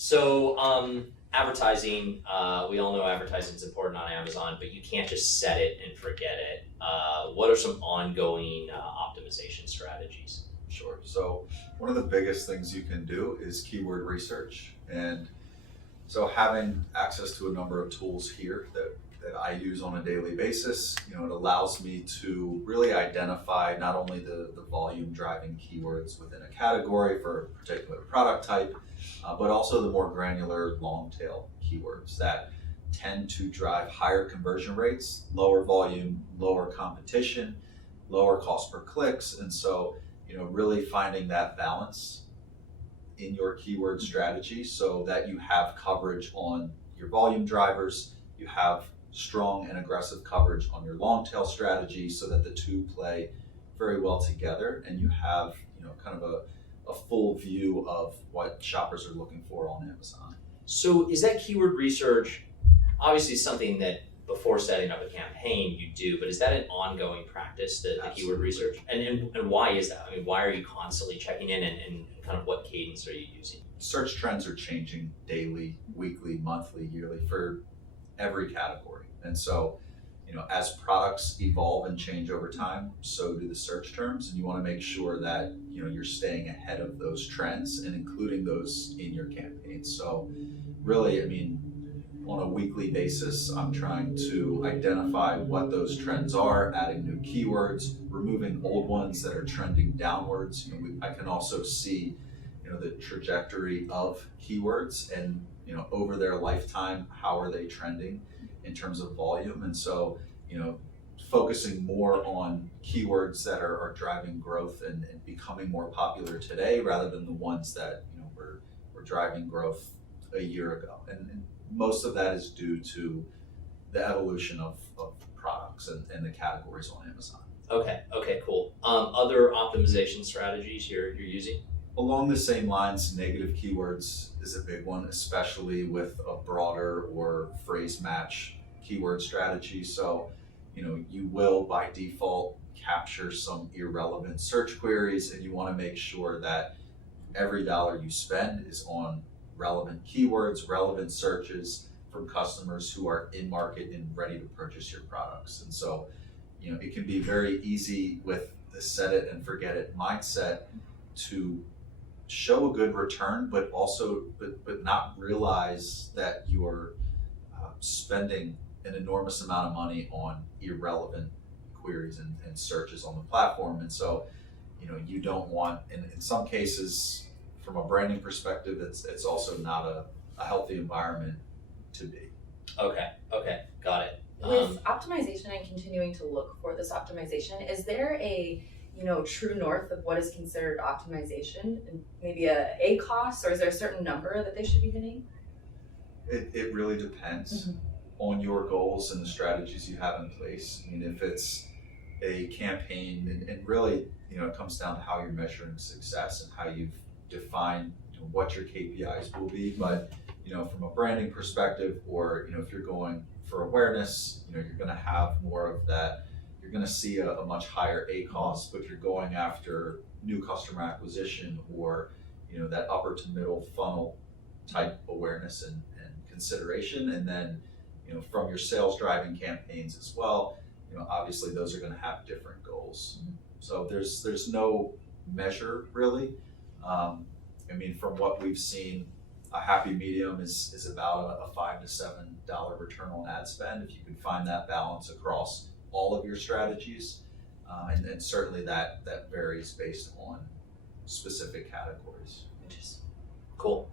So, advertising, we all know advertising is important on Amazon, but you can't just set it and forget it. What are some ongoing optimization strategies? Sure. So one of the biggest things you can do is keyword research. And so having access to a number of tools here that I use on a daily basis, it allows me to really identify not only the volume driving keywords within a category for a particular product type, but also the more granular long tail keywords that tend to drive higher conversion rates, lower volume, lower competition, lower cost per clicks. And so, really finding that balance in your keyword strategy so that you have coverage on your volume drivers, you have strong and aggressive coverage on your long tail strategy so that the two play very well together and you have, kind of a full view of what shoppers are looking for on Amazon. So, is that keyword research obviously something that before setting up a campaign you do, but is that an ongoing practice, the keyword research? And why is that? I mean, why are you constantly checking in and kind of what cadence are you using? Search trends are changing daily, weekly, monthly, yearly for every category. And so, as products evolve and change over time, so do the search terms. And you want to make sure that, you're staying ahead of those trends and including those in your campaigns. So really, on a weekly basis, I'm trying to identify what those trends are, adding new keywords, removing old ones that are trending downwards. I can also see, the trajectory of keywords and, over their lifetime, how are they trending in terms of volume. And so, focusing more on keywords that are driving growth and becoming more popular today rather than the ones that, were driving growth a year ago. And most of that is due to the evolution of products and the categories on Amazon. Okay, cool. Other optimization strategies you're using? Along the same lines, negative keywords is a big one, especially with a broader or phrase match keyword strategy. So, you will by default capture some irrelevant search queries, and you want to make sure that every dollar you spend is on relevant keywords, relevant searches from customers who are in market and ready to purchase your products. And so, it can be very easy with the set it and forget it mindset to show a good return, but also but not realize that you're spending an enormous amount of money on irrelevant queries and searches on the platform. And so, you don't want, in some cases, from a branding perspective, it's also not a healthy environment to be. Okay, got it. With optimization and continuing to look for this optimization, is there a true north of what is considered optimization, and maybe a cost, or is there a certain number that they should be hitting? It really depends on your goals and the strategies you have in place. If it's a campaign, and really, it comes down to how you're measuring success and how you've defined what your KPIs will be. But, from a branding perspective, or, if you're going for awareness, you're going to have more of that. You're going to see a much higher cost, but you're going after new customer acquisition or, that upper to middle funnel type awareness and consideration. And then, from your sales driving campaigns as well, obviously those are going to have different goals. So there's no measure really. From what we've seen, a happy medium is about a $5 to $7 return on ad spend if you can find that balance across all of your strategies, and certainly that varies based on specific categories. Interesting. Cool.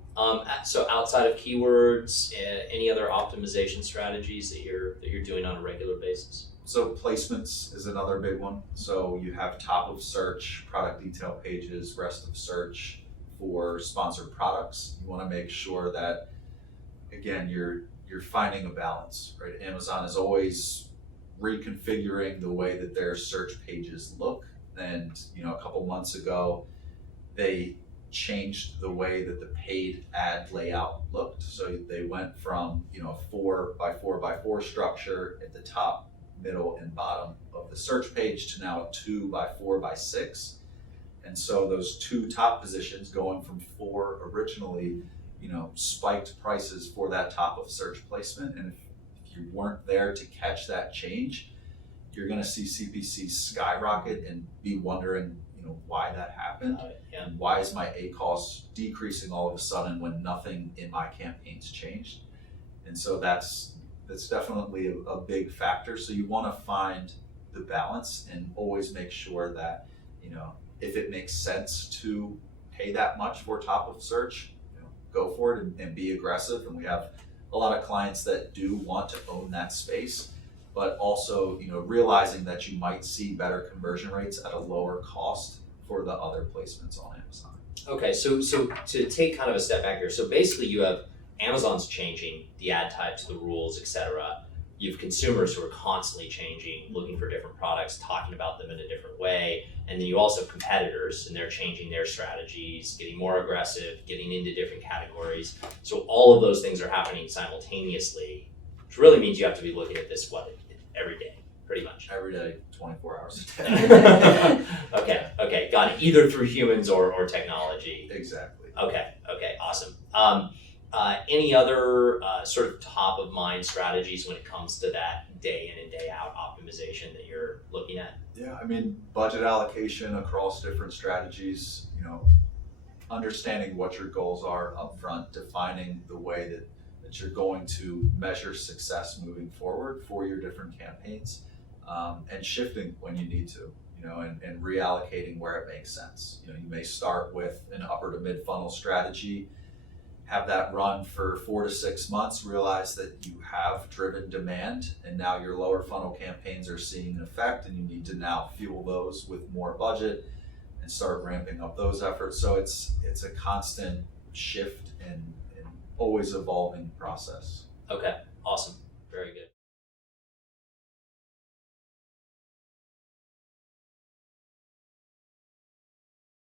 So outside of keywords, any other optimization strategies that you're doing on a regular basis? So placements is another big one. So you have top of search, product detail pages, rest of search for sponsored products. You want to make sure that, again, you're finding a balance, right? Amazon is always reconfiguring the way that their search pages look. And a couple months ago, they changed the way that the paid ad layout looked. So they went from a 4x4x4 structure at the top, middle, and bottom of the search page to now a 2x4x6. And so those two top positions, going from 4 originally, spiked prices for that top of search placement, and if you weren't there to catch that change, you're going to see CPCs skyrocket and be wondering, why that happened. Yeah. And why is my ACoS decreasing all of a sudden when nothing in my campaigns changed? And so that's definitely a big factor. So you want to find the balance and always make sure that, if it makes sense to pay that much for top of search, go for it and be aggressive. And we have a lot of clients that do want to own that space, but also, realizing that you might see better conversion rates at a lower cost for the other placements on Amazon. Okay, so to take kind of a step back here, so basically you have Amazon's changing the ad types, the rules, etc. You have consumers who are constantly changing, looking for different products, talking about them in a different way, and then you also have competitors, and they're changing their strategies, getting more aggressive, getting into different categories. So all of those things are happening simultaneously, which really means you have to be looking at this every day, pretty much. Every day, 24 hours a day. Okay, got it. Either through humans or technology. Exactly. Okay, awesome. Any other sort of top of mind strategies when it comes to that day in and day out optimization that you're looking at? Yeah, budget allocation across different strategies, understanding what your goals are upfront, defining the way that you're going to measure success moving forward for your different campaigns, and shifting when you need to, and reallocating where it makes sense. You may start with an upper to mid funnel strategy, have that run for 4 to 6 months, realize that you have driven demand, and now your lower funnel campaigns are seeing an effect, and you need to now fuel those with more budget and start ramping up those efforts. So it's a constant shift and always evolving process. Okay, awesome.